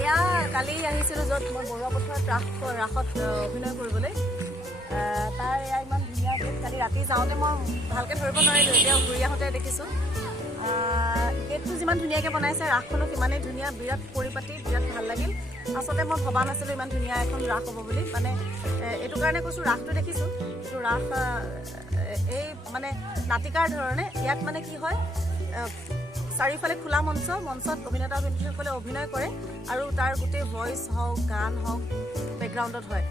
এয়া কালি আহিছিলোঁ য'ত মই বৰুৱা পথাৰত ৰাসত অভিনয় কৰিবলৈ। তাৰ এয়া ইমান ধুনীয়া গেট। কালি ৰাতি যাওঁতে মই ভালকৈ ধৰিব নোৱাৰিলোঁ, এতিয়া ঘূৰি আহোঁতে দেখিছোঁ। গেটটো যিমান ধুনীয়াকৈ বনাইছে, ৰাসখনো সিমানেই ধুনীয়া, বিৰাট পৰিপাটি, বিৰাট ভাল লাগিল। আচলতে মই ভবা নাছিলোঁ ইমান ধুনীয়া এখন ৰাস হ'ব বুলি। মানে এইটো কাৰণে কৈছোঁ, ৰাসটো দেখিছোঁ কিন্তু ৰাস এই মানে নাটিকাৰ ধৰণে ইয়াত মানে কি হয়, চাৰিওফালে খোলা মঞ্চত অভিনেতা-অভিনেত্ৰীসকলে অভিনয় কৰে আৰু তাৰ গোটেই ভইচ হওক, গান হওক বেকগ্ৰাউণ্ডত হয়।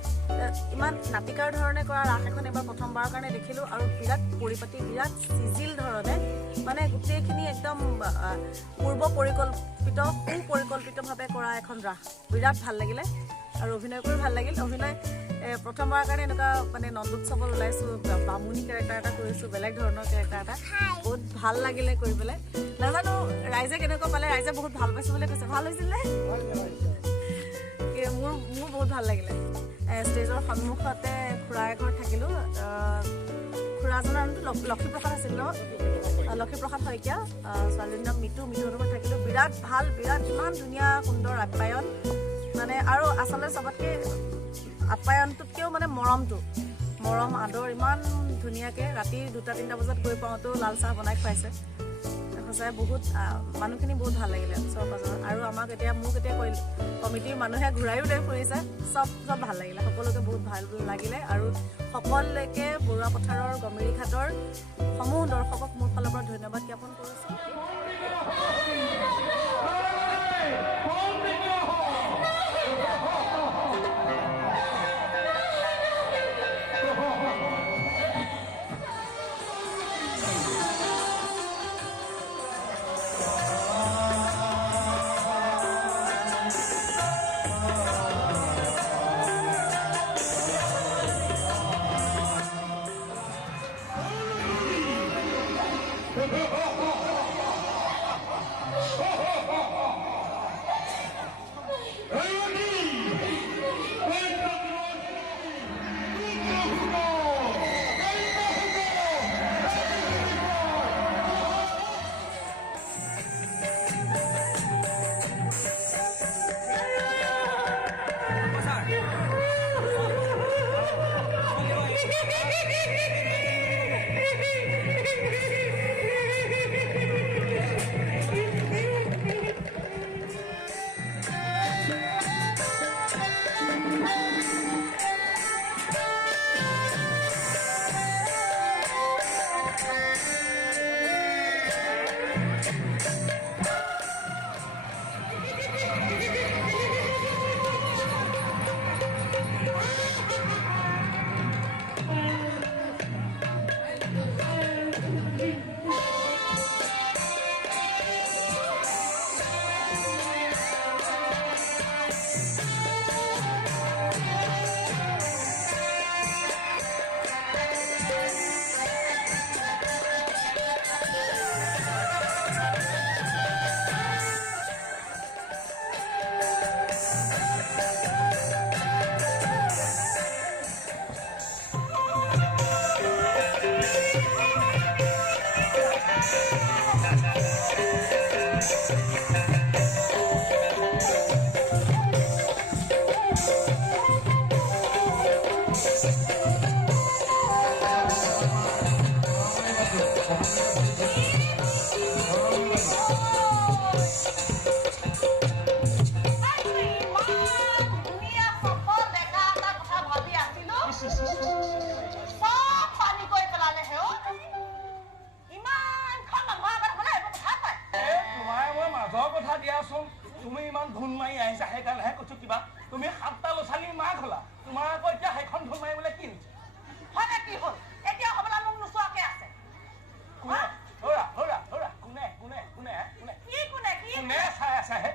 ইমান নাটিকাৰ ধৰণে কৰা ৰাস এখন এবাৰ প্ৰথমবাৰৰ কাৰণে দেখিলোঁ আৰু বিৰাট পৰিপাটি, বিৰাট চিজিল ধৰণে, মানে গোটেইখিনি একদম সুপৰিকল্পিতভাৱে কৰা এখন ৰাস। বিৰাট ভাল লাগিলে আৰু অভিনয় কৰি ভাল লাগিল। অভিনয় প্ৰথমবাৰৰ কাৰণে এনেকুৱা মানে নন্দোৎসৱত ওলাইছোঁ, বামুণী কেৰেক্টাৰ এটা কৰিছোঁ, বেলেগ ধৰণৰ কেৰেক্টাৰ এটা, বহুত ভাল লাগিলে কৰি পেলাই। নাজানো ৰাইজে কেনেকুৱা পালে, ৰাইজে বহুত ভাল পাইছোঁ বুলি কৈছে। ভাল হৈছিলে? মোৰ বহুত ভাল লাগিলে। ষ্টেজৰ সন্মুখতে খুৰা এঘৰত থাকিলোঁ। খুৰাজনৰ নামটো লক্ষীপ্ৰসাদ আছিল ন? লক্ষীপ্ৰসাদ শইকীয়া। ছোৱালীজনীৰ নাম মিতুহঁতৰ ঘৰত থাকিলোঁ। বিৰাট ভাল, বিৰাট ইমান ধুনীয়া সুন্দৰ আপ্যায়ন, মানে আৰু আচলতে চবতকৈ আপ্যায়নটোতকৈও মানে মৰম আদৰ ইমান ধুনীয়াকৈ। ৰাতি 2-3 বজাত গৈ পাওঁতেও লাল চাহ বনাই খুৱাইছে। সঁচাই বহুত মানুহখিনি বহুত ভাল লাগিলে ওচৰ পাজৰ। আৰু মোক এতিয়া কমিটিৰ মানুহে ঘূৰাইও লৈ ফুৰিছে। চব ভাল লাগিলে, সকলোকে বহুত ভাল লাগিলে। আৰু সকলোকে বৰুৱা পথাৰৰ গমেৰীঘাটৰ সমূহ দৰ্শকক মোৰ ফালৰ পৰা ধন্যবাদ জ্ঞাপন কৰিছোঁ। তুমি ইমান ধুন মাৰি আহিছা সেইকাৰণেহে কৈছো কিবা। তুমি 7টা ল'ৰা-ছোৱালীৰ মাক হলা, তোমাৰ আকৌ এতিয়া সেইখন ধুন মাৰিবলৈ কি হৈছে? হয় কি হ'ল? এতিয়া হ'বলা মোক নোচোৱাকে আছে। কোনে চাই আছে হে?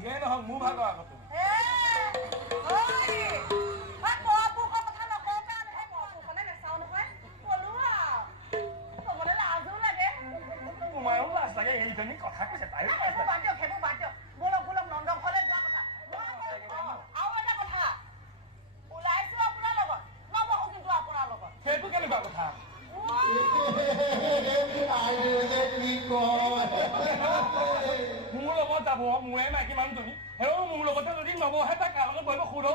যিয়ে নহওক মোৰ ভাগৰ আগত তোমাৰো লাজ লাগে। এইজনী কথা কৈছে তাই সেইটো কেনেকুৱা কথা? মাইকী মানুহ তুমি হেও মোৰ লগতে যদি নবহে তাক কাৰ লগত বহিব সুধো